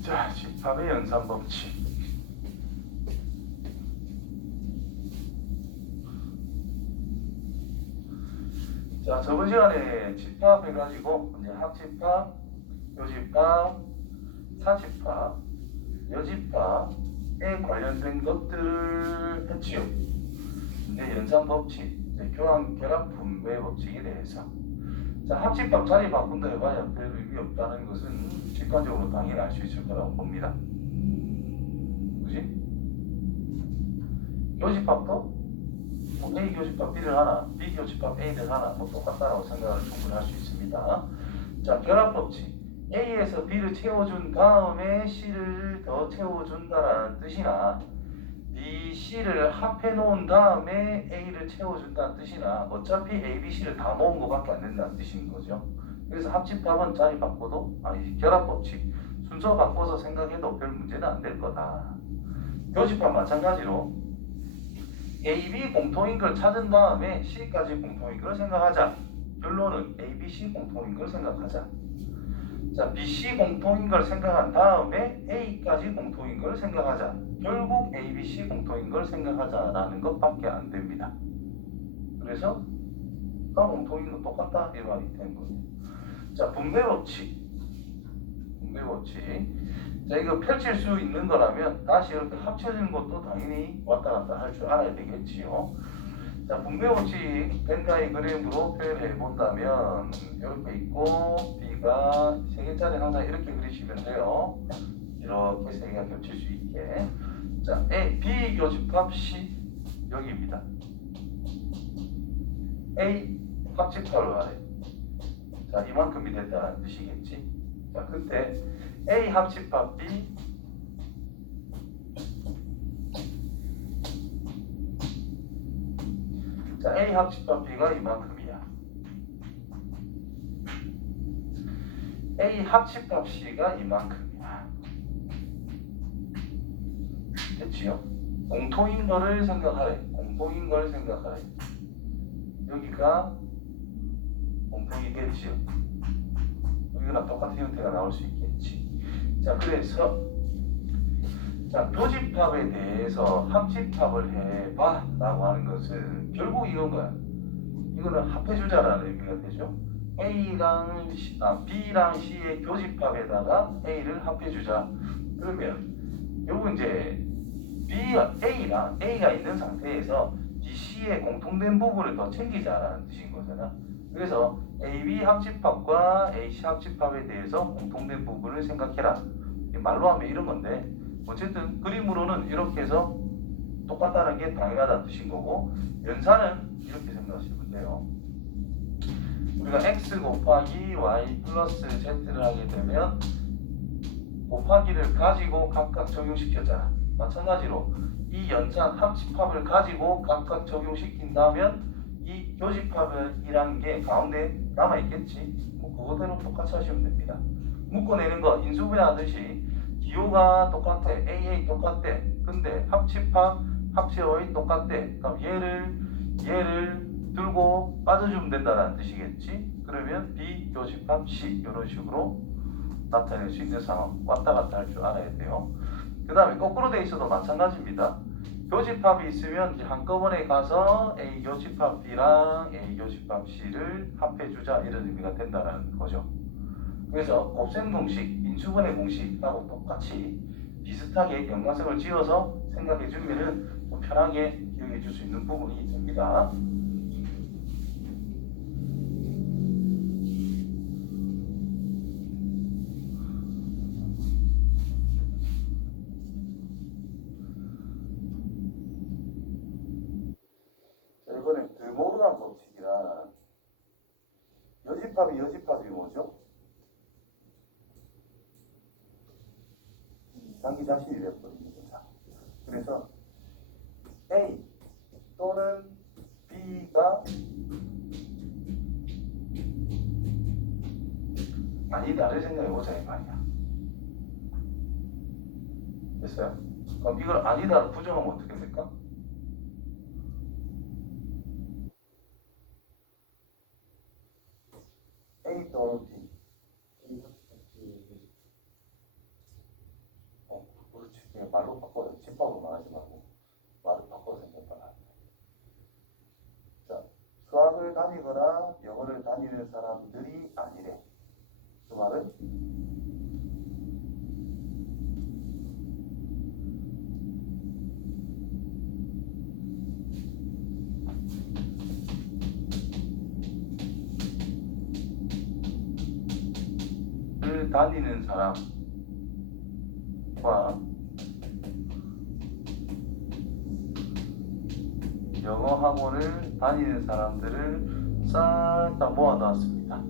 자, 집합의 연산 법칙. 자, 저번 시간에 집합 해가지고 이제 합집합, 요집합, 사집합, 여집합에 관련된 것들을 했지요. 이제 연산 법칙, 이제 교환 결합 분배 법칙에 대해서. 자, 합집합 자리 바꾼다 해봐야 별 의미 없다는 것은 직관적으로 당연히 알 수 있을 거라고 봅니다. 그지? 요집합도 뭐 A 교집합 B를 하나, B 교집합 A를 하나 뭐 똑같다라고 생각을 충분히 할 수 있습니다. 자, 결합 법칙. A에서 B를 채워준 다음에 C를 더 채워준다라는 뜻이나 B, C를 합해 놓은 다음에 A를 채워준다는 뜻이나 어차피 A, B, C를 다 모은 것밖에 안 된다는 뜻인 거죠. 그래서 합집합은 자리 바꿔도 결합 법칙 순서 바꿔서 생각해도 별 문제는 안 될 거다. 교집합 마찬가지로 A, B 공통인 걸 찾은 다음에 C까지 공통인 걸 생각하자. 결론은 A, B, C 공통인 걸 생각하자. 자, B, C 공통인 걸 생각한 다음에 A까지 공통인 걸 생각하자. 결국 A, B, C 공통인 걸 생각하자라는 것밖에 안 됩니다. 그래서 다 공통인 거 똑같다 이 말이 된 거예요. 자, 분배 법칙. 분배 법칙. 자, 이거 펼칠 수 있는 거라면 다시 이렇게 합쳐지는 것도 당연히 왔다 갔다 할 줄 알아야 되겠지요. 자, 분배 법칙 벤 다이그램으로 표현해 본다면 이렇게 있고 B가 세 개짜리 항상 이렇게 그리시면 돼요. 이렇게 세 개가 겹칠 수 있게. 자, A, B 교집합 C 여기입니다. A 합집합을 말해. 자, 이만큼이 됐다는 뜻이겠지. 자, 그때 A 합집합 B 자, A 합집합 B가 이만큼이야. A 합집합 C가 이만큼이야. 됐지요? 공통인 거를 생각하래. 공통인 걸 생각하래. 여기가 공통이겠지요. 여기랑 똑같은 형태가 나올 수 있겠지. 자, 그래서 자, 교집합에 대해서 합집합을 해봐 라고 하는 것은 결국 이건 거야. 이거는 합해주자라는 의미가 되죠. A랑 B랑 C의 교집합에다가 A를 합해주자. 그러면 요거 이제 A가 있는 상태에서 B, C의 공통된 부분을 더 챙기자라는 뜻인 거잖아. 그래서 A, B 합집합과 A, C 합집합에 대해서 공통된 부분을 생각해라. 말로 하면 이런 건데 어쨌든 그림으로는 이렇게 해서 똑같다는 게 당연하다는 뜻인 거고 연산은 이렇게 생각하시면 돼요. 우리가 x 곱하기 y 플러스 z를 하게 되면 곱하기를 가지고 각각 적용시켰잖아. 마찬가지로 이 연산 합집합을 가지고 각각 적용시킨다면 이 교집합이라는 게 가운데 남아있겠지. 뭐 그거대로 똑같이 하시면 됩니다. 묶어내는 거 인수분해하듯이 기호가 똑같아. AA 똑같대. 근데 합집합 합체어의 똑같대. 그럼 얘를 들고 빠져주면 된다는 뜻이겠지. 그러면 B 교집합 C 이런 식으로 나타낼 수 있는 상황 왔다 갔다 할 줄 알아야 돼요. 그 다음에 거꾸로 돼 있어도 마찬가지입니다. 교집합이 있으면 이제 한꺼번에 가서 A 교집합 B랑 A 교집합 C를 합해주자 이런 의미가 된다는 거죠. 그래서 곱셈 공식, 인수분해 공식하고 똑같이 비슷하게 연관성을 지어서 생각해 주면은 좀 편하게 기억해 줄 수 있는 부분이 됩니다. 자, 이번엔 드모르간 법칙이라 여집합이 뭐죠? 자기 자신이 되어버립니다. 그래서 A 또는 B가 아니다를 생각해보자 이 말이야. 됐어요? 그럼 이걸 아니다로 부정하면 어떻게 될까? A 또는 B 그냥 말로 바꿔요. 집밥으로 말하지 말고 말을 바꿔서 생각하라. 자, 수학을 다니거나 영어를 다니는 사람들이 아니래. 그 말은 을 다니는 사람과 영어 학원을 다니는 사람들을 싹 다 모아놨습니다.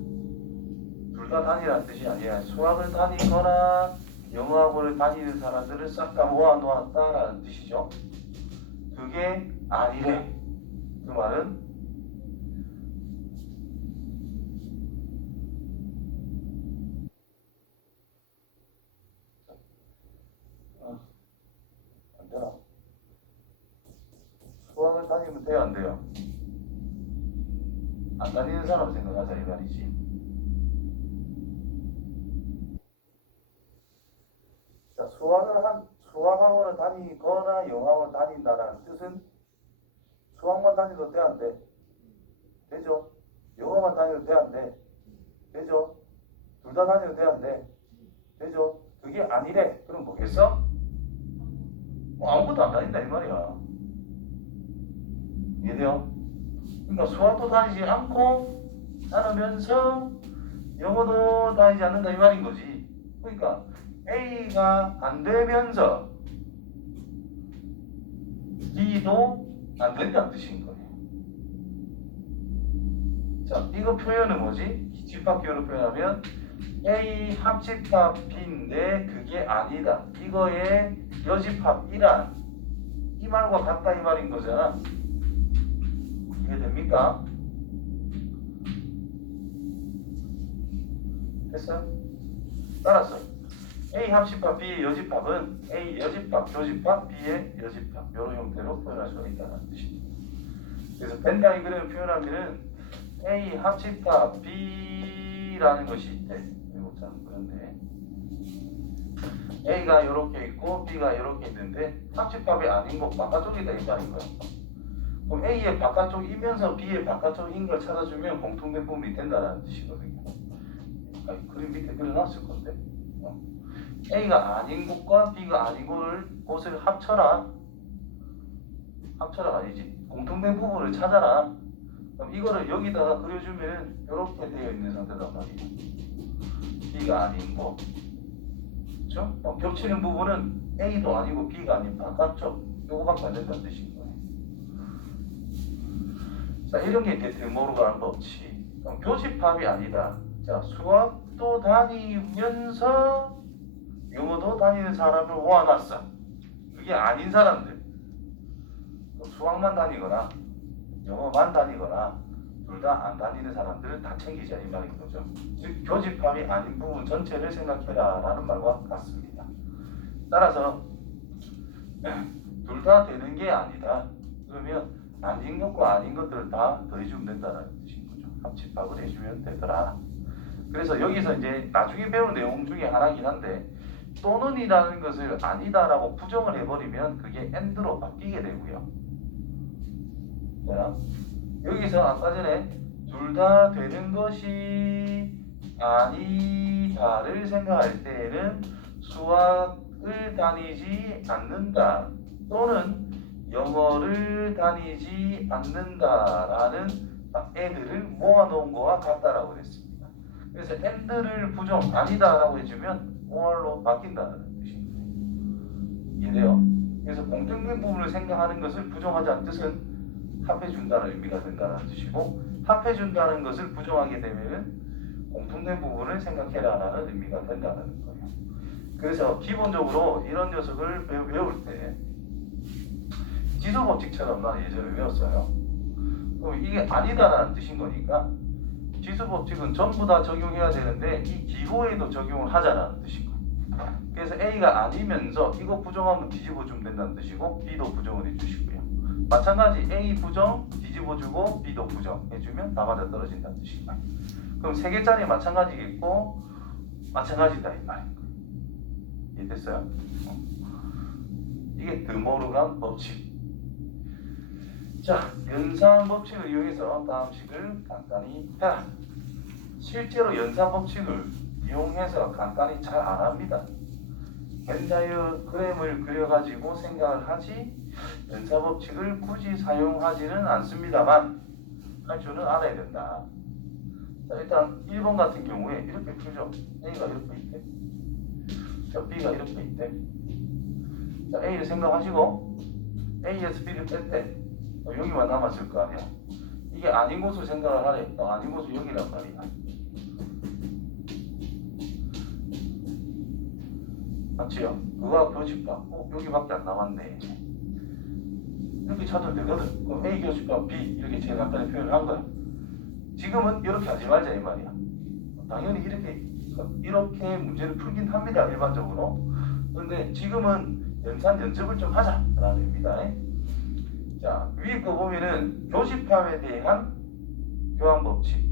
둘 다 다니라는 뜻이 아니라 수학을 다니거나 영어 학원을 다니는 사람들을 싹 다 모아놓았다라는 뜻이죠. 그게 아니래. 그 말은 안 되나? 수학을 다니면 돼요, 안 돼요? 안 다니는 사람 생각하자 이 말이지. 자, 수학학원을 다니거나 영어학원을 다닌다라는 뜻은 수학만 다니도 돼, 안 돼? 되죠? 영어만 다니도 돼, 안 돼? 되죠? 둘 다 다니도 돼, 안 돼? 되죠? 그게 아니래. 그럼 뭐겠어? 아무것도 안 다닌다 이 말이야. 이해돼요? 그러니까 수학도 다니지 않고 않으면서 영어도 다니지 않는다 이 말인 거지. 그러니까 A가 안 되면서 B도 안 된다는 뜻인 거예요. 자, 이거 표현은 뭐지? 집합기호로 표현하면 A 합집합 B인데 그게 아니다. 이거의 여집합이란 이 말과 같다 이 말인 거잖아. 이해됩니까? 됐어요? 따라서 A 합집합 B의 여집합은 A 여집합 교집합 B의 여집합 이런 형태로 표현할 수가 있다는 뜻입니다. 그래서 벤 다이그램을 표현하면은 A 합집합 B라는 것이 있대. 이거 참 그런데 A가 이렇게 있고 B가 이렇게 있는데 합집합이 아닌 거 바깥쪽이다 이 말인 거야. 그럼 A의 바깥쪽이면서 B의 바깥쪽인 걸 찾아주면 공통된 부분이 된다는 뜻이거든요. 아니, 그림 밑에 그려놨을 건데 A가 아닌 곳과 B가 아닌 곳을 합쳐라. 합쳐라 아니지. 공통된 부분을 찾아라. 그럼 이거를 여기다가 그려주면 이렇게 되어 있는 상태단 말이에요. B가 아닌 곳. 그렇죠? 겹치는 부분은 A도 아니고 B가 아닌 바깥쪽. 요거밖에 안 된다는 뜻인 거예요. 자, 이런 게 이제 데모로 가는 거 없지. 그럼 교집합이 아니다. 자, 수학도 다니면서 영어도 다니는 사람을 모아놨어. 그게 아닌 사람들. 수학만 다니거나 영어만 다니거나 둘 다 안 다니는 사람들을 다 챙기자 이 말인 거죠. 즉 교집합이 아닌 부분 전체를 생각해라 라는 말과 같습니다. 따라서 둘 다 되는 게 아니다. 그러면 아닌 것과 아닌 것들을 다 더해주면 된다는 뜻인 거죠. 합집합을 해주면 되더라. 그래서 여기서 이제 나중에 배울 내용 중에 하나긴 한데 또는이라는 것을 아니다라고 부정을 해버리면 그게 and로 바뀌게 되고요. 자, 여기서 아까 전에 둘 다 되는 것이 아니다를 생각할 때에는 수학을 다니지 않는다 또는 영어를 다니지 않는다라는 애들을 모아놓은 거와 같다라고 그랬습니다. 그래서 and를 부정 아니다라고 해주면 or로 바뀐다는 뜻입니다. 이해돼요? 그래서 공통된 부분을 생각하는 것을 부정하지 않는 뜻은 합해준다는 의미가 된다는 뜻이고 합해준다는 것을 부정하게 되면 공통된 부분을 생각해라라는 의미가 된다는 거예요. 그래서 기본적으로 이런 녀석을 배울 때 지수법칙처럼 난 예전에 외웠어요. 그럼 이게 아니다라는 뜻인 거니까 지수법칙은 전부 다 적용해야 되는데 이 기호에도 적용을 하자라는 뜻인 거예요. 그래서 A가 아니면서 이거 부정하면 뒤집어주면 된다는 뜻이고 B도 부정을 해주시고요. 마찬가지 A 부정 뒤집어주고 B도 부정해주면 다 맞아떨어진다는 뜻입니다. 그럼 세 개짜리 마찬가지겠고 마찬가지다 이 말인 거예요. 이해됐어요? 이게 드모르간 법칙. 자, 연산 법칙을 이용해서 다음 식을 간단히 해라. 실제로 연산 법칙을 이용해서 간단히 잘 안 합니다. 벤자이어 그램을 그려가지고 생각을 하지 연산 법칙을 굳이 사용하지는 않습니다만 할 줄은 알아야 된다. 자, 일단 1번 같은 경우에 이렇게 풀죠. A가 이렇게 있대. 자, B가 이렇게 있대. 자, A를 생각하시고 A에서 B를 뺐대. 여기만 남았을 거 아니야. 이게 아닌 곳을 생각을 하래. 아닌 곳은 여기란 말이야. 맞지요? 그거가 교집합. 여기밖에 안 남았네. 이렇게 찾으면 되거든. 그럼 A 교집합 B 이렇게 제일 간단히 표현을 한 거야. 지금은 이렇게 하지 말자 이 말이야. 당연히 이렇게 문제를 풀긴 합니다 일반적으로. 그런데 지금은 연습을 좀 하자라는 의미다. 자, 위에 거 보면은 교집합에 대한 교환법칙,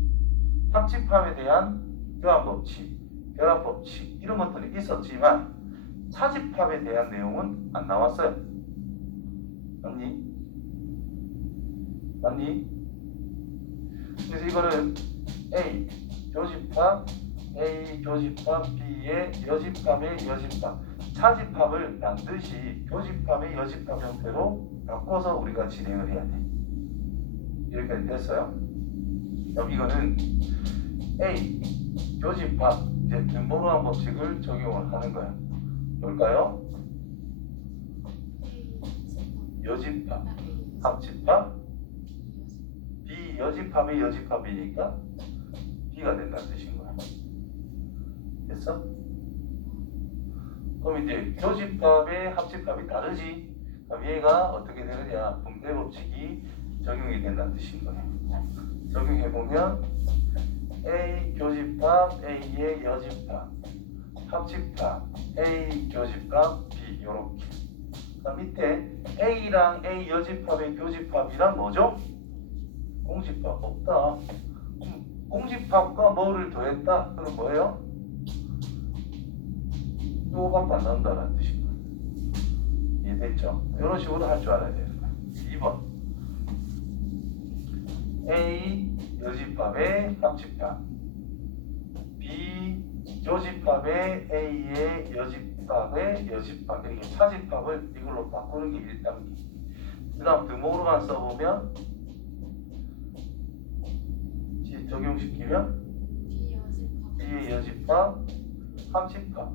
합집합에 대한 교환법칙, 결합법칙 이런 것들이 있었지만 차집합에 대한 내용은 안 나왔어요. 맞니? 그래서 이거는 A 교집합, A 교집합, B의 여집합의 여집합, 차집합을 반드시 교집합의 여집합 형태로 바꿔서 우리가 진행을 해야 돼. 여기까지 됐어요? 그럼 이거는 A 교집합 이제 등번호한 법칙을 적용을 하는 거야. 뭘까요? 여집합, 합집합, B 여집합의 여집합이니까 B가 된다는 뜻인 거야. 됐어? 그럼 이제 교집합의 합집합이 다르지? 그럼 얘가 어떻게 되느냐? 분배 법칙이 적용이 된다는 뜻인 거예요. 적용해보면 A 교집합 A의 여집합, 합집합 A 교집합 B 요렇게. 그럼 밑에 A랑 A 여집합의 교집합이란 뭐죠? 공집합 없다. 공집합과 뭐를 더했다? 그럼 뭐예요? 요거밖에 안 나온다는 뜻입니다. 이해됐죠? 이런 식으로 할 줄 알아야 되는 거야. 2번 A 여집합의 합집합, B 교집합의 A의 여집합의 여집합, 이렇게 차집합을 이걸로 바꾸는 게 1단계. 그 다음 등목으로만 써보면 적용시키면 B의 여집합, 합집합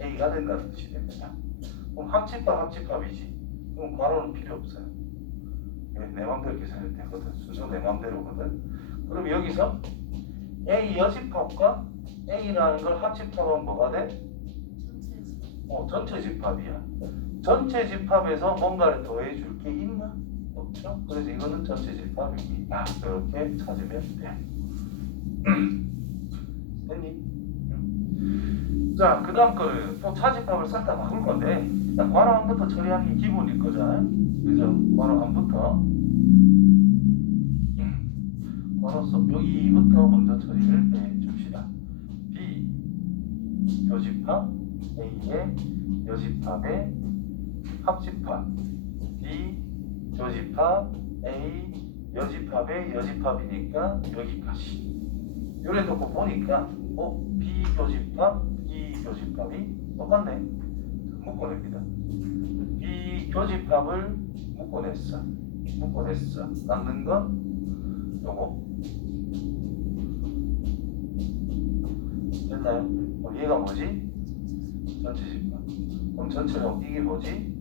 A가 된다는 뜻이 됩니다. 그럼 합집합이지. 그럼 괄호는 필요 없어요. 내 맘대로 계산해도 되거든. 순서 내 맘대로거든. 그럼 여기서 A 여집합과 A라는 걸 합집합하면 뭐가 돼? 전체 집합이야. 전체 집합에서 뭔가를 더해줄 게 있나? 없죠? 그래서 이거는 전체 집합입니다. 이렇게 찾으면 돼. 됐니? 자, 그 다음 거는 또 차집합을 싹 다 바꿀 건데 일단 괄호 안부터 처리하기 기본일 거잖아요. 그래서 괄호 안부터 괄호 속 여기부터 먼저 처리를 해줍시다. B 교집합 A의 여집합의 합집합, B 교집합 A 여집합의 여집합이니까 여기까지. 요래 놓고 보니까 B 교집합 이 교집합이 똑같네. 묶어냅니다. 이 교집합을 묶어냈어. 남는 건 요거. 됐나요? 얘가 뭐지? 전체 집합. 그럼 전체로 이게 뭐지?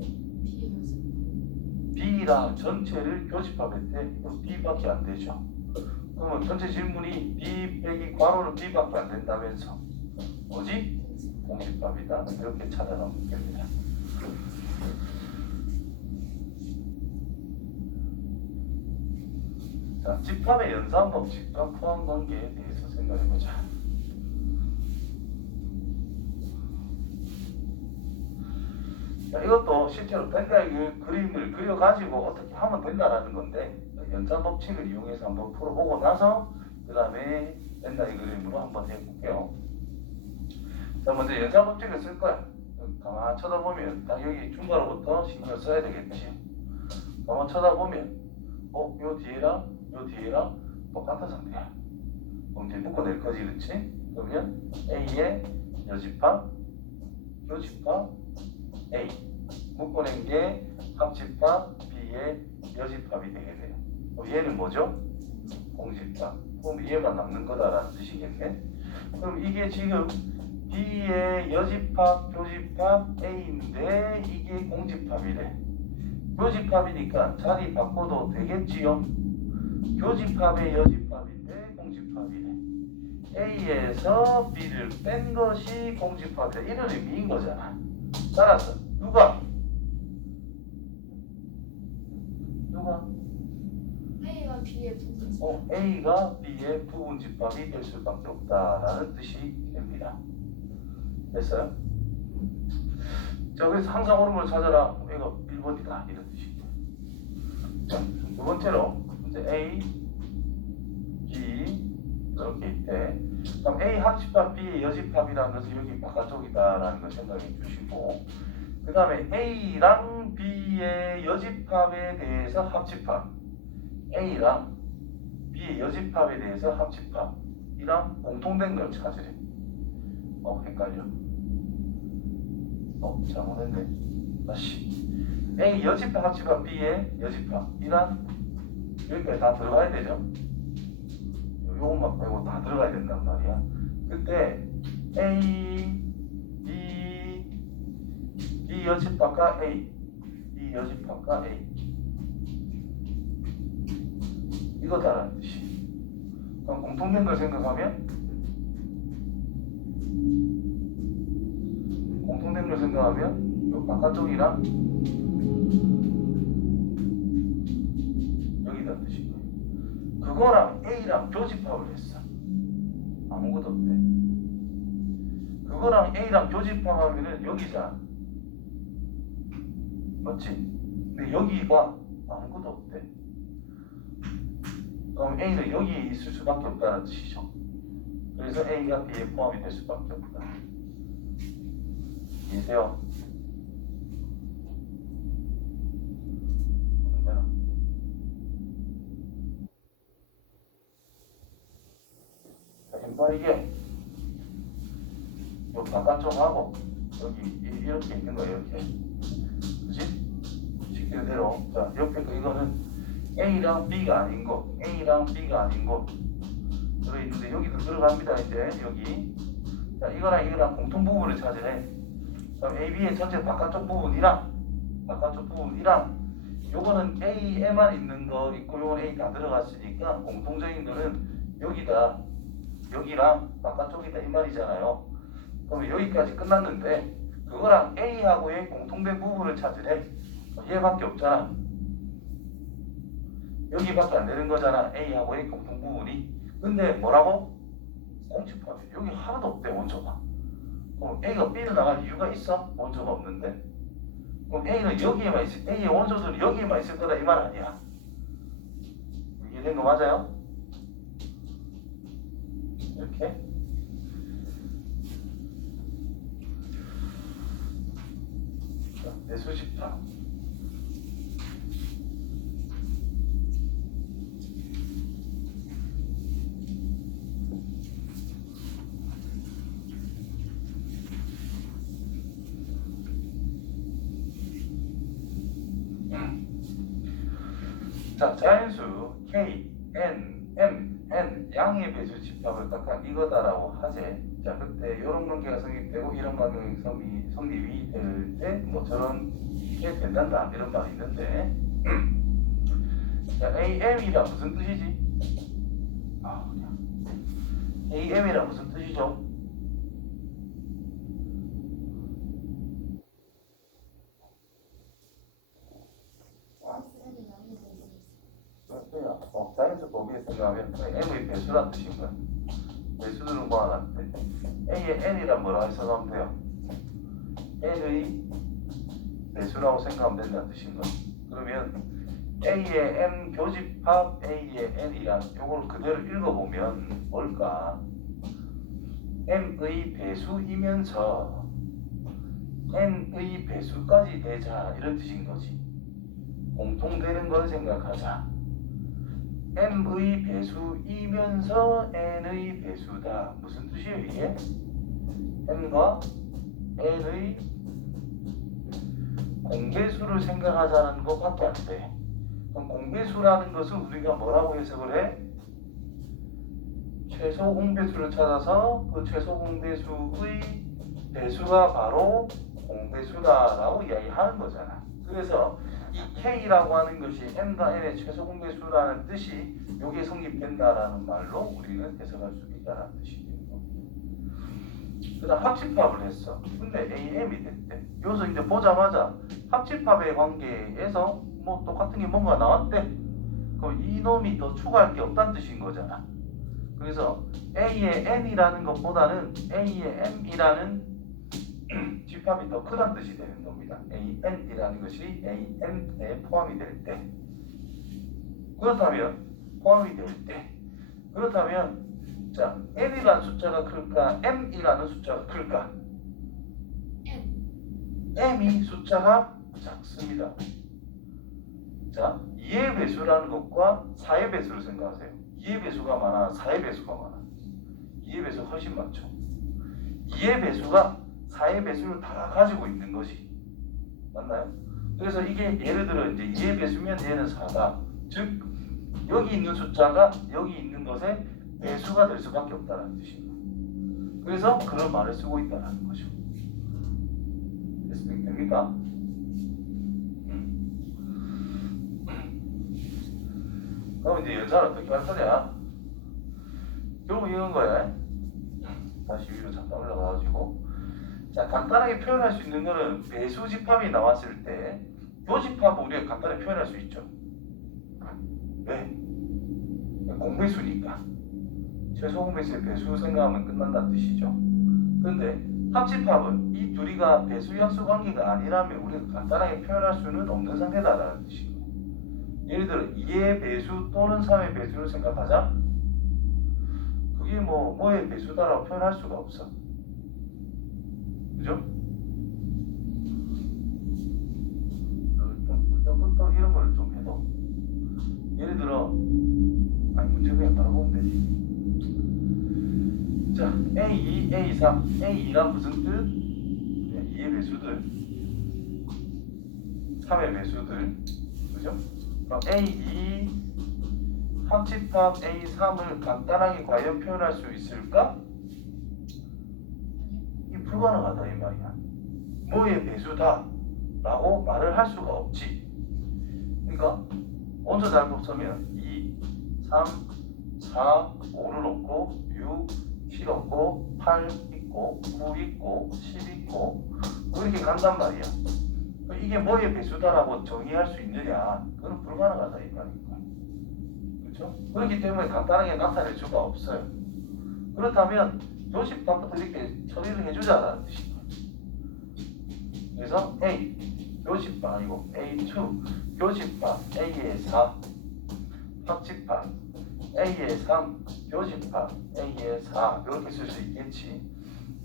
B랑 전체를 교집합했대. 그럼 B밖에 안 되죠. 그러면 전체 질문이 B 빼기 괄호는 B밖에 안 된다면서 뭐지? 공집합이다. 이렇게 찾아놓으면 됩니다. 자, 집합의 연산 법칙과 포함 관계에 대해서 생각해보자. 자, 이것도 실제로 벤다의 그림을 그려가지고 어떻게 하면 된다라는 건데 연산 법칙을 이용해서 한번 풀어보고 나서 그 다음에 벤다의 그림으로 한번 해볼게요. 자, 먼저 연산 법칙을 쓸 거야. 가만 쳐다보면 딱 여기 중괄호부터 신경 써야 되겠지. 가만 쳐다보면 요 뒤에랑 똑같은 상태야. 그럼 이제 묶어낼 거지, 그렇지? 그러면 A의 여집합, 교집합 A 묶어낸 게 합집합 B의 여집합이 되겠네요. 얘는 뭐죠? 공집합. 그럼 얘만 남는 거다라는 뜻이겠네. 그럼 이게 지금 B의 여집합, 교집합 A인데 이게 공집합이래. 교집합이니까 자리 바꿔도 되겠지요? 교집합의 여집합인데 공집합이래. A에서 B를 뺀 것이 공집합이다. 이런 의미인 거잖아. 따라서 누가? A가 B의 부분. A가 B의 부분집합이 될 수밖에 없다라는 뜻이 됩니다. 됐어요? 자, 그래서 항상 옳은 걸 찾아라. 이거 1번이다. 이런 뜻이죠. 자, 두 번째로 이제 A, B 이렇게 있대. 그럼 A 합집합 B의 여집합이라는 것은 여기 바깥쪽이다라는 걸 생각해 주시고, 그 다음에 A랑 B의 여집합에 대해서 합집합, A랑 B의 여집합에 대해서 합집합이랑 공통된 걸 찾으래. 헷갈려. 잘못했네. 다시. A 여집합 합집합 B의 여집합이란 여기까지 다 들어가야 되죠. 요것만 빼고 다 들어가야 된단 말이야. 그때 A, B 여집합과 A, B 여집합과 A 이거다라는 뜻이. 그럼 공통된 걸 생각하면 요 바깥쪽이랑 여기다 뜻이고, 그거랑 A랑 교집합을 했어. 아무것도 없대. 그거랑 A랑 교집합하면은 여기잖아. 맞지? 근데 여기가 아무것도 없대. 그럼 A는 여기에 있을 수밖에 없다는 뜻이죠. 그래서 A가 B에 포함이 될 수밖에 없다. 이해세요? 되나? 자, 힘봐 이게 요 바깥쪽하고 여기 이렇게 있는 거예요. 이렇게. 그치? 시키는 대로. 자, 옆에 거 이거는 A랑 B가 아닌 거, A랑 B가 아닌 거 들어있는데 여기도 들어갑니다. 이제 여기. 자, 이거랑 공통 부분을 찾으래. 그럼 AB의 전체 바깥쪽 부분이랑 요거는 A에만 있는 거 있고 요건 A 다 들어갔으니까 공통적인 거는 여기랑 바깥쪽이다 이 말이잖아요. 그럼 여기까지 끝났는데 그거랑 A하고의 공통된 부분을 찾으래. 얘밖에 없잖아. 여기밖에 안 되는 거잖아. A하고의 공통 부분이. 근데 뭐라고? 공집합이. 여기 하나도 없대 원소가. 그럼 A가 B로 나갈 이유가 있어? 원소가 없는데. 그럼 A는 여기에만 있을, A의 원소들은 여기에만 있을 거다 이 말 아니야. 이해된 거 맞아요? 이렇게. 자, 내수집합. 자, 자연수 K, N, M, N 양의 배수 집합을 딱한 이거다라고 하재. 자, 그때 이런 관계가 성립되고 이런 관계가 성립이 될 때 뭐 저런 게 된단다 이런 말이 있는데 자, AM이란 무슨 뜻이지? AM이란 무슨 뜻이죠? 자연수 범위에 생각하면 M의 배수란 뜻인 거야. 배수들은 모아놨대. A의 N이란 뭐라고 해석하면 돼요? N의 배수라고 생각하면 된다는 뜻인 거야. 그러면 A의 M 교집합 A의 N이란 요걸 그대로 읽어보면 뭘까? M의 배수이면서 n의 배수까지 되자 이런 뜻인 거지. 공통되는 걸 생각하자. m의 배수이면서 n의 배수다. 무슨 뜻이에요 이게? m과 n의 공배수를 생각하자는 것밖에 안 돼. 그럼 공배수라는 것을 우리가 뭐라고 해석을 해? 최소 공배수를 찾아서 그 최소 공배수의 배수가 바로 공배수다라고 이야기하는 거잖아. 그래서 이 K라고 하는 것이 M과 N의 최소 공배수라는 뜻이 여기에 성립된다라는 말로 우리는 해석할 수 있다는 뜻이에요. 그 다음 합집합을 했어. 근데 AM이 됐대. 여기서 이제 보자마자 합집합의 관계에서 뭐 똑같은 게 뭔가 나왔대. 그럼 이놈이 더 추가할 게 없다는 뜻인 거잖아. 그래서 A의 N이라는 것보다는 A의 M이라는 집합이 더 크다는 뜻이 되는 겁니다. AN이라는 것이 AN에 포함이 될 때. 그렇다면 자, N이라는 숫자가 클까? M이라는 숫자가 클까? N. M이 숫자가 작습니다. 자, 2의 배수라는 것과 4의 배수를 생각하세요. 2의 배수가 많아, 4의 배수가 많아. 2의 배수가 훨씬 많죠. 2의 배수가 4의 배수를 다 가지고 있는 것이 맞나요? 그래서 이게 예를 들어 이제 2의 배수면 얘는 4다. 즉 여기 있는 숫자가 여기 있는 것의 배수가 될 수밖에 없다는 뜻입니다. 그래서 그런 말을 쓰고 있다는 거죠. 됩니까? 그럼 이제 연산을 어떻게 할 거냐? 결국 이건 거야. 다시 위로 잠깐 올라가가지고 자, 간단하게 표현할 수 있는 거는 배수 집합이 나왔을 때 교집합은 우리가 간단히 표현할 수 있죠. 왜? 공배수니까. 최소 공배수의 배수 생각하면 끝난다는 뜻이죠. 그런데 합집합은 이 둘이가 배수 약수 관계가 아니라면 우리가 간단하게 표현할 수는 없는 상태다라는 뜻이고, 예를 들어 2의 배수 또는 3의 배수를 생각하자. 그게 뭐의 배수다라고 표현할 수가 없어. 그죠? 또 이런 걸 좀 해도 예를 들어 문제 그냥 바로 보면 되지. 자, A2, A3, A2가 무슨 뜻? 2의 배수들, 3의 배수들, 그죠? 그럼 A2 합집합 A3을 간단하게 과연 표현할 수 있을까? 이 불가능하다 이 말이야. 뭐의 배수다 라고 말을 할 수가 없지. 그러니까 먼저 잘 보면 2, 3, 4, 5를 넣고 6, 7 없고 8 있고 9 있고 10 있고 이렇게 간단 말이야. 이게 뭐의 배수다라고 정의할 수 있느냐? 그건 불가능하다 이 말입니다. 그렇죠? 그렇기 때문에 간단하게 나타낼 수가 없어요. 그렇다면 교집합부터 이렇게 처리를 해주자라는 뜻입니다. 그래서 A 교집합 아니고 A2 교집합 A의 4 합집합 A의 3 교집합 A의 4 이렇게 쓸 수 있겠지.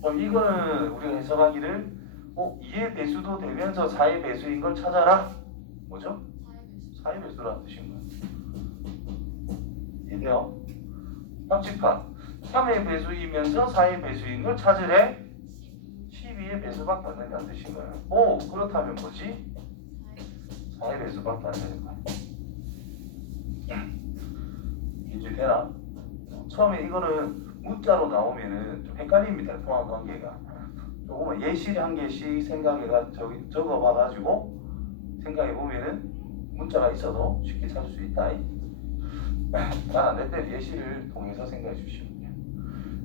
그럼 이거는 우리가 해석하기를 2의 배수도 되면서 4의 배수인 걸 찾아라. 뭐죠? 4의 배수라는 뜻인 거야. 이해돼요? 합집합 3의 배수이면서 4의 배수인 걸 찾으래. 12의 배수밖에 안 된다는 뜻인 거야. 오, 그렇다면 뭐지? 4의 배수밖에 안 되는 거야. 이해되나? 처음에 이거는 문자로 나오면은 좀 헷갈립니다. 통합 관계가. 조금만 예시를 한 개씩 적어봐가지고 생각해보면은 문자가 있어도 쉽게 찾을 수 있다. 잘 안 될 때 예시를 통해서 생각해 주시면 돼요.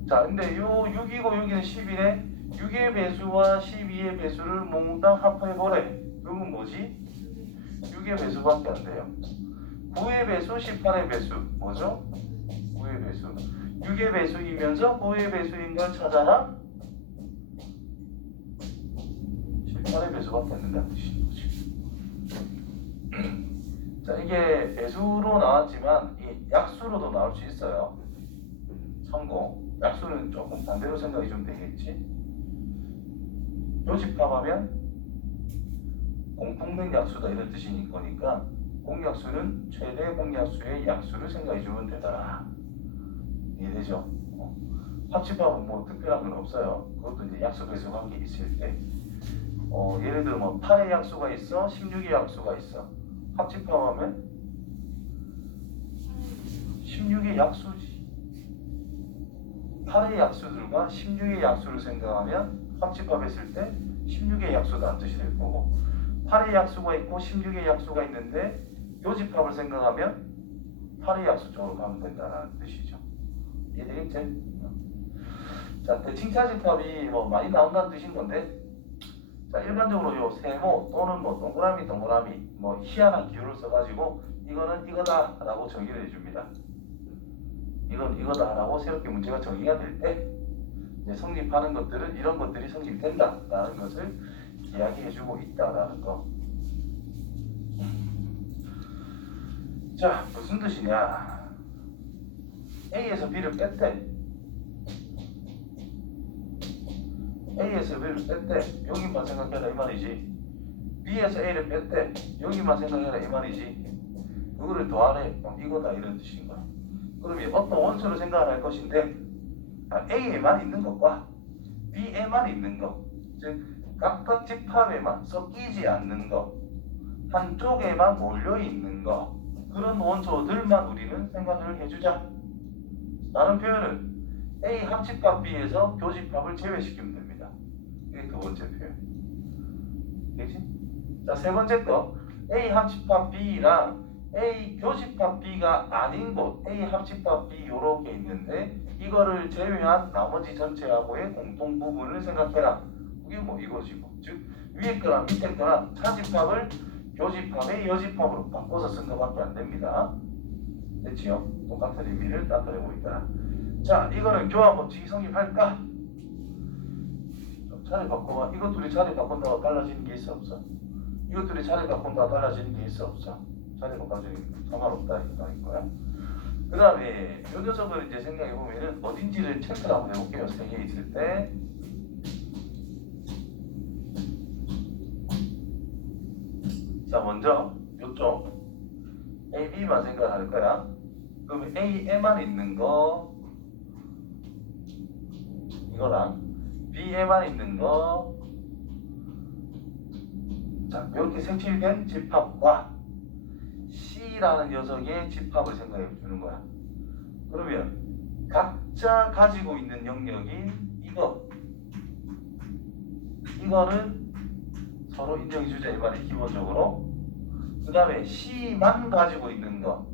자, 근데 요 6이고 여기는 10이네. 6의 배수와 12의 배수를 몽땅 합해보래. 그러면 뭐지? 6의 배수밖에 안 돼요. 9의 배수, 18의 배수. 뭐죠? 9의 배수. 6의 배수이면서 9의 배수인 걸 찾아라. 18의 배수밖에 안 된다는 뜻인 거지. 자, 이게 배수로 나왔지만 이 약수로도 나올 수 있어요. 참고. 약수는 조금 반대로 생각해 주면 되겠지. 교집합하면 공통된 약수다 이런 뜻인 거니까 공약수는 최대 공약수의 약수를 생각해 주면 되더라. 이해되죠? 합집합은 뭐 특별한 건 없어요. 그것도 이제 약수 배수 관계 있을 때. 예를 들어 뭐 8의 약수가 있어, 16의 약수가 있어. 합집합하면 16의 약수지. 8의 약수들과 16의 약수를 생각하면 합집합했을 때 16의 약수다는 뜻이 될 거고 8의 약수가 있고 16의 약수가 있는데 교집합을 생각하면 8의 약수 쪽으로 가면 된다는 뜻이죠. 이해되겠지? 자, 대칭차집합이 뭐 많이 나온다는 뜻인 건데 자, 일반적으로 요 세모 또는 뭐 동그라미 뭐 희한한 기호를 써가지고 이거는 이거다 라고 정의를 해줍니다. 이건 이거다 라고 새롭게 문제가 정의가 될 때 이제 성립하는 것들은 이런 것들이 성립된다 라는 것을 이야기해주고 있다라는 거. 자, 무슨 뜻이냐? A에서 B를 뺐대. A에서 B를 뺐대. 여기만 생각해라 이 말이지. B에서 A를 뺐대. 여기만 생각해라 이 말이지. 그거를 더하래. 이거다 이런 뜻인 거야. 그러면 어떤 원소를 생각을 할 것인데 A에만 있는 것과 B에만 있는 것, 즉 각각 집합에만 섞이지 않는 것, 한쪽에만 몰려 있는 것, 그런 원소들만 우리는 생각을 해주자. 다른 표현은 A 합집합 B에서 교집합을 제외시키면 됩니다. 이게 두 번째 표현. 되지? 자, 세 번째 거 A 합집합 B랑 A 교집합 B가 아닌 곳 A 합집합 B 요렇게 있는데 이거를 제외한 나머지 전체하고의 공통 부분을 생각해라. 그게 뭐 이거지 뭐. 즉 위에 거랑 밑에 거랑 차집합을 교집합의 여집합으로 바꿔서 쓴 것밖에 안 됩니다. 됐지요? 똑같은 의미를 나타내고 있다. 자, 이거는 교합 법칙이 성립할까? 자리 바꿔봐. 이것 둘이 자리 바꾼다고 달라지는 게 있어 없어? 이것 둘이 자리 바꾼다고 달라지는 게 있어 없어? 자리 바꿔주는 상관없다 이거인 거야. 그 다음에 이 녀석을 이제 생각해 보면은 어딘지를 체크를 한번 해볼게요. 세 개 있을 때. 자, 먼저 요쪽 A, B만 생각할 거야. 그러면 A에만 있는 거 이거랑 B에만 있는 거 자, 이렇게 색칠된 집합과 C라는 녀석의 집합을 생각해 주는 거야. 그러면 각자 가지고 있는 영역이 이거는 서로 인정해 주자 이 말이 기본적으로. 그 다음에 C만 가지고 있는 거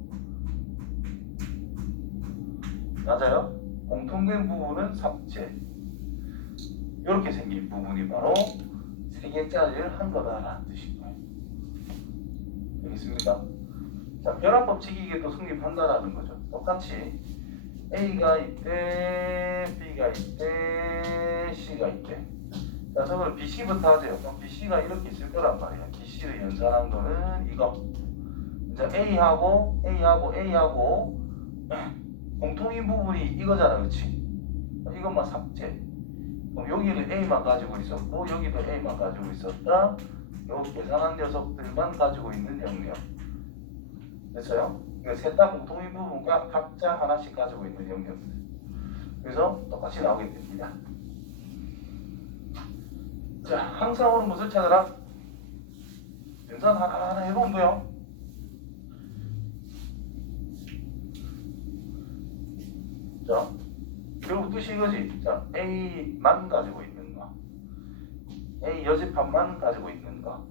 맞아요? 공통된 부분은 삭제. 이렇게 생긴 부분이 바로 세 개짜리를 한 거다라는 뜻인 거예요. 알겠습니까? 자, 결합 법칙이 이게 또 성립한다라는 거죠. 똑같이 A가 있대, B가 있대, C가 있대. 자, 저걸 BC부터 하세요. 그럼 BC가 이렇게 있을 거란 말이야. BC를 연산한 거는 이거. 이제 A하고 공통인 부분이 이거잖아, 그렇지? 이것만 삭제. 그럼 여기는 A만 가지고 있었고 여기도 A만 가지고 있었다. 요 계산한 녀석들만 가지고 있는 영역. 됐어요? 셋 다 공통인 부분과 각자 하나씩 가지고 있는 영역들. 그래서 똑같이 나오게 됩니다. 자, 항상으로 무엇을 찾아라? 연산 하나하나 해보면 돼요. 자, 결국 뜻이 이거지. 자, A만 가지고 있는 거, A 여집합만 가지고 있는 거,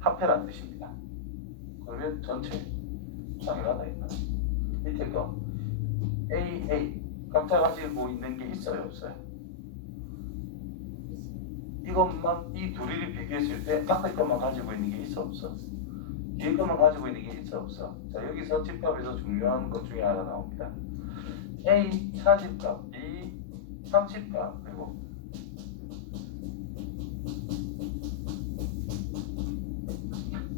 합해란 뜻입니다. 그러면 전체 당연하다 이거. 밑에 거 A 각자 가지고 있는 게 있어요 없어요? 이것만 이 둘이 비교했을 때 각각 것만 가지고 있는 게 있어 없어? 뒤에 것만 가지고 있는 게 있어 없어? 자, 여기서 집합에서 중요한 것 중에 하나 나옵니다. A 차집합, B 합집합, 그리고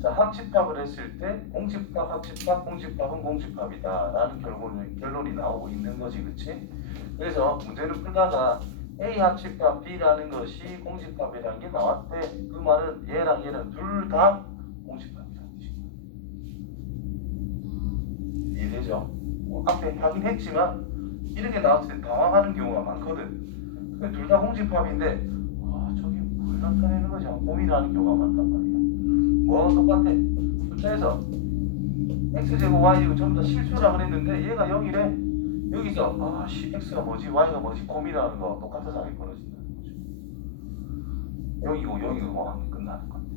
자, 합집합을 했을 때 공집합, 합집합, 공집합은 공집합이다 라는 결론이 나오고 있는 거지, 그치? 그래서 문제를 풀다가 A 합집합 B라는 것이 공집합이라는 게 나왔대. 그 말은 얘랑 얘는 둘 다 공집합이라는 뜻이야. 이해되죠? 앞에 하긴 했지만 이런 게 나왔을 때 당황하는 경우가 많거든. 근데 둘 다 공집합인데 저게 뭘 나타내는 거지? 고민하는 경우가 많단 말이야. 뭐하고 똑같아? 숫자에서 x제곱 y제곱 전부 다 실수라 그랬는데 얘가 0이래. 여기서 x가 뭐지 y가 뭐지 고민하는 거 똑같은 상황이 벌어진다는 거죠. 0이고 0이고 하면 끝나는 건데.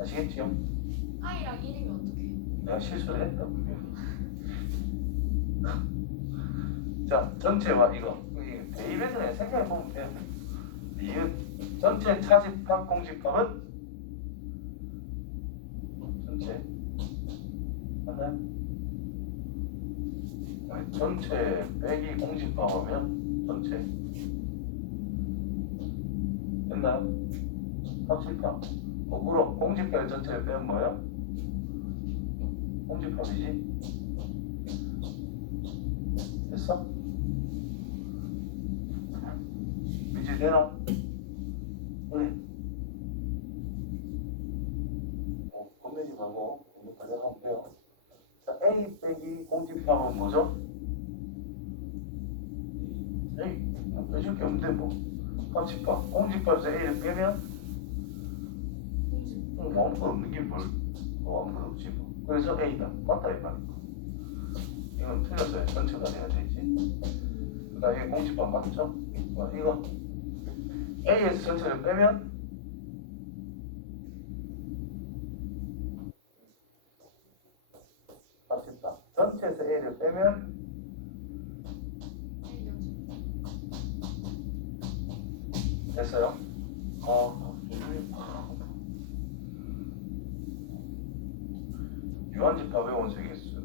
아시겠지요? i랑 1이면 어떡해요? 내가 실수를 했다 분명히. 자, 전체와 이거 대입에서 그냥 생각해 보면 돼요. 니은 전체 차집합 공집합은 전체 맞나요? 전체 빼기 공집합하면 전체 됐나요? 합집합 거꾸로 공집합의 전체를 빼면 뭐야? 공집합이지? 됐어? 이제 되나? 그래. 겁내지 말고 이거 가져가면 돼요. 자, A 빼기 공집합은 뭐죠? A 빼줄 게 없는데 뭐 합집합 공집합에서 A를 빼면 공집. 아무것도 없는 게 뭘? 아무것도 없지 뭐. 그래서 A다 맞다 이 말이야. 이건 틀렸어요. 전체가 돼야 되지. 그다음에 공집합 맞죠? 이거 A에서 전체를 빼면 합집합 전체에서 A를 빼면 A 연습. 됐어요? 유한집합 외운 세계수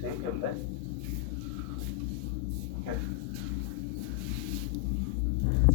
세개 없네?